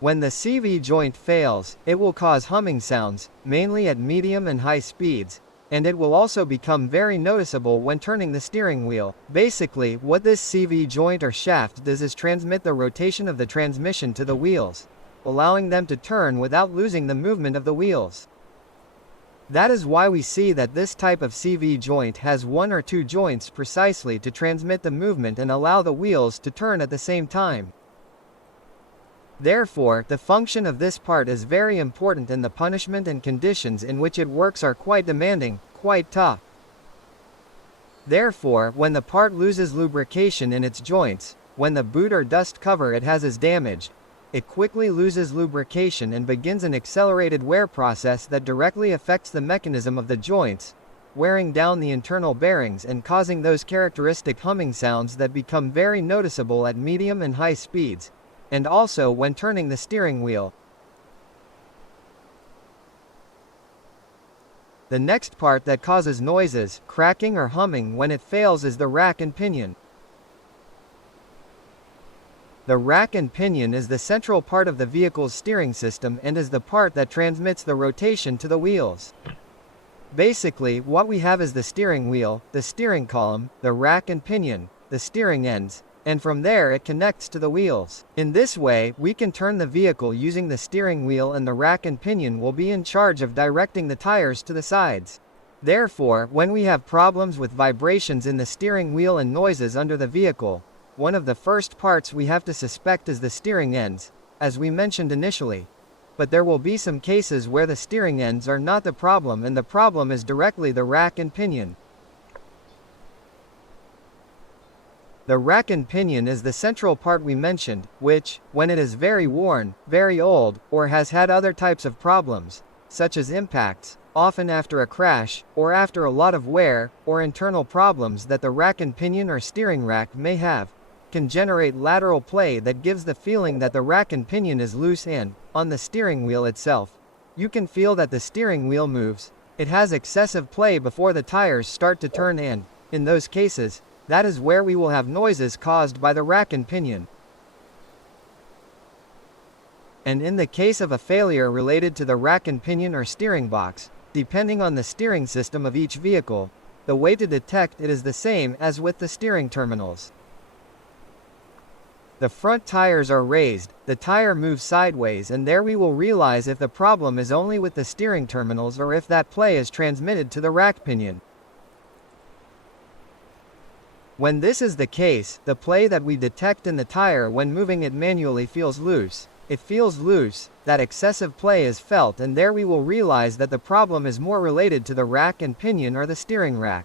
When the CV joint fails, it will cause humming sounds, mainly at medium and high speeds, and it will also become very noticeable when turning the steering wheel. Basically, what this CV joint or shaft does is transmit the rotation of the transmission to the wheels, allowing them to turn without losing the movement of the wheels. That is why we see that this type of CV joint has one or two joints precisely to transmit the movement and allow the wheels to turn at the same time. Therefore, the function of this part is very important, and the punishment and conditions in which it works are quite demanding, quite tough. Therefore, when the part loses lubrication in its joints, when the boot or dust cover it has is damaged, it quickly loses lubrication and begins an accelerated wear process that directly affects the mechanism of the joints, wearing down the internal bearings and causing those characteristic humming sounds that become very noticeable at medium and high speeds, and also when turning the steering wheel. The next part that causes noises, cracking or humming when it fails is the rack and pinion. The rack and pinion is the central part of the vehicle's steering system and is the part that transmits the rotation to the wheels. Basically, what we have is the steering wheel, the steering column, the rack and pinion, the steering ends, and from there it connects to the wheels. In this way, we can turn the vehicle using the steering wheel, and the rack and pinion will be in charge of directing the tires to the sides. Therefore, when we have problems with vibrations in the steering wheel and noises under the vehicle, one of the first parts we have to suspect is the steering ends, as we mentioned initially. But there will be some cases where the steering ends are not the problem and the problem is directly the rack and pinion. The rack and pinion is the central part we mentioned, which, when it is very worn, very old, or has had other types of problems, such as impacts, often after a crash, or after a lot of wear, or internal problems that the rack and pinion or steering rack may have, can generate lateral play that gives the feeling that the rack and pinion is loose, and, on the steering wheel itself, you can feel that the steering wheel moves. It has excessive play before the tires start to turn, and, in those cases, that is where we will have noises caused by the rack and pinion. And in the case of a failure related to the rack and pinion or steering box, depending on the steering system of each vehicle, the way to detect it is the same as with the steering terminals. The front tires are raised, the tire moves sideways, and there we will realize if the problem is only with the steering terminals or if that play is transmitted to the rack pinion. When this is the case, the play that we detect in the tire when moving it manually feels loose. It feels loose, that excessive play is felt, and there we will realize that the problem is more related to the rack and pinion or the steering rack.